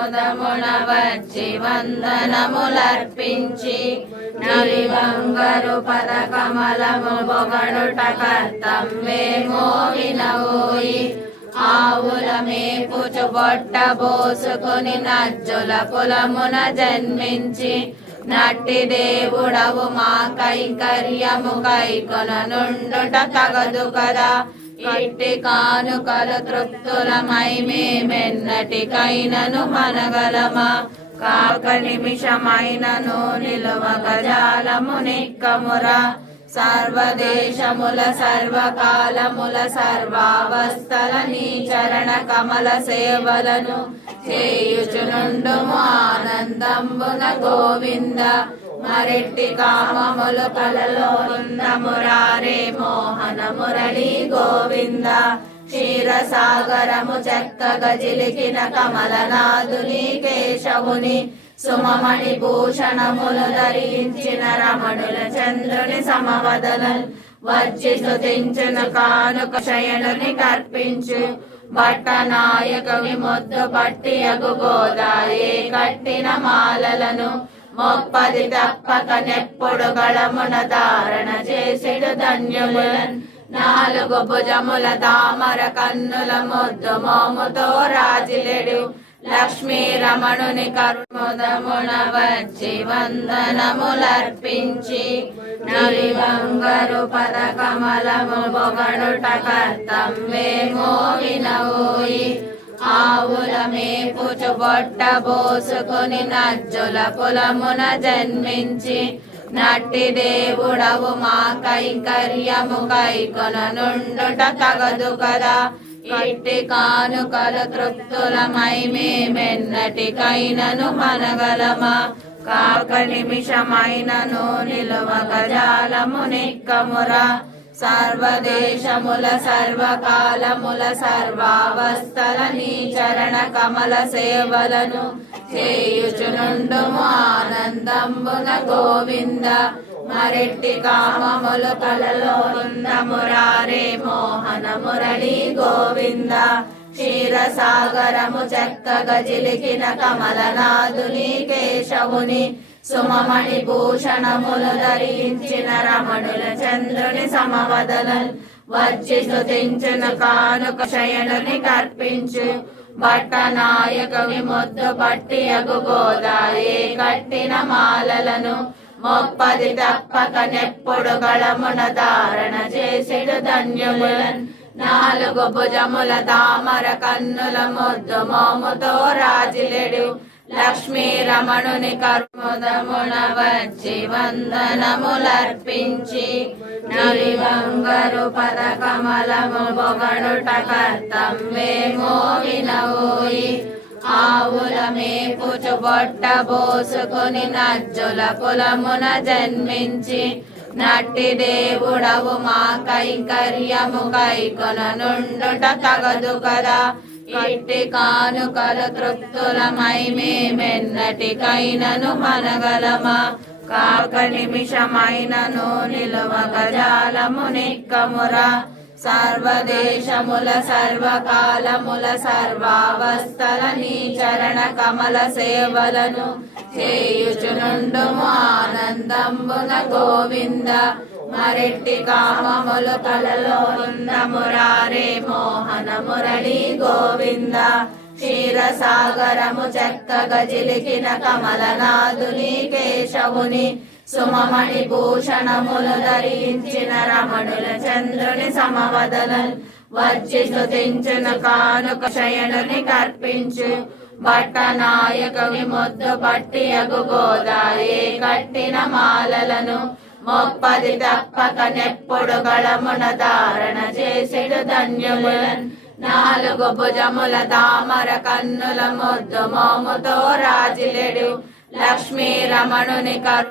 ముదమున వచ్చి వందనములర్పించి నలివంగరు పద కమలము బొగడుట కర్తమ్మేమో వినవోయి. ఆవుల మేపుచు బొట్ట బోసుకొని నజ్జుల కులమున జన్మించి నట్టి దేవుడవు మా కైంకర్యము కైకొననుండుట తగదు కదా. ఇంటి కానుకలు తృప్తులమై మేమెన్నటికైనను మనగలమా? కాక నిమిషమైనను నిలువక జాలము నిక్కమురా. సర్వదేశముల సర్వకాలముల సర్వావస్థల నీ చరణ కమల సేవలను చేయుచునుండుము ఆనందంబున గోవింద. మరెట్టి కామములు కలలో మురారే మోహన మురళి గోవింద. క్షీరసాగరము చక్కగా జిలికిన కమలనాథుని కేశవుని. సుమమణి భూషణములు ధరించిన రమణుల చంద్రుని సమవదనల్. వచ్చి సుధించిన కానుక శయనుని కర్పించు. బట్ట నాయకుని మొద్దు పట్టి అగు గోదాయే కట్టిన మాలలను. మొప్పది తప్పక నెప్పుడు గళమున ధారణ చేసిడు ధన్యుములన్ నాలుగు భుజముల తామర కన్నుల ముద్దు మోముతో రాజిలెడు. లక్ష్మీ రమణుని కరుముదమున వచ్చి వందనములర్పించి. నవి బంగారు పద కమలము పొగడుట కర్తం వేమో వినవోయి ఆవుల మేపుచు బొట్ట బోసుకొని నజ్జుల కులమున జన్మించి నట్టి దేవుడవు మా కైంకర్యము కైకొననుండుట తగదు కదా. ఇట్టి కానుకలు తృప్తులమై మేమెన్నటికైనను మనగలమా కాక నిమిషమైనను నిలువ జాలము నిక్కమురా. సర్వదేశముల సర్వకాలముల సర్వావస్థల నీ చరణ కమల సేవలను చేయుచునుండుము ఆనందంబున గోవింద. మరెట్టి కామములు కలలో మురారే మోహన మురళి గోవింద. క్షీరసాగరము చక్కగా జిలికిన కమలనాథుని కేశవుని సుమమణి భూషణములు ధరించిన రమణుల చంద్రుని సమవదనల్. వచ్చి స్తుతించిన కానుక శయనుని కర్పించు. బట్ట నాయక విముద్దు పట్టి అగు గోదాయే కట్టిన మాలలను. మొప్పది తప్పక నెప్పుడు గళమున ధారణ చేసిడు ధన్యుములన్ నాలుగు భుజముల తామర కన్నుల ముద్దు మోముతో రాజిలెడు. లక్ష్మీ రమణుని కర్ముదమున వచ్చి వందనములర్పించి నలివంగరు పద కమలము బొగడుట కర్తమ్మేమో వినవోయి ఆవుల మేపుచు బొట్ట పోసుకుని నజ్జుల కులమున జన్మించి నట్టి దేవుడవు మా కైంకర్యము కైకొననుండుట తగదు కదా. ఇట్టి కానుకలు తృప్తులమై మేమెన్నటికైనను మనగలమా? కాక నిమిషమైనను నిలువక జాలము నిక్కమురా. సర్వదేశముల సర్వకాలముల సర్వావస్థల నీ చరణ కమల సేవలను చేయుచునుండుము ఆనందంబున గోవింద. మరెట్టి కామములు కలలో మురారే మోహన మురళి గోవింద. క్షీరసాగరము చక్కగా జిలికిన కమలనాథుని కేశవుని. సుమమణి భూషణములు ధరించిన రమణుల చంద్రుని సమవదనల్. వచ్చి స్తుతించిన కానుక శయనుని కర్పించు. బట్ట నాయక విముద్దు పట్టి అగు గోదాయే కట్టిన మాలలను. మొప్పది తప్పక నెప్పుడు గళమున ధారణ చేసిడు ధన్యుములన్ నాలుగు భుజముల తామర కన్నుల ముద్దు మోముతో రాజిలెడు. లక్ష్మీ రమణుని కరు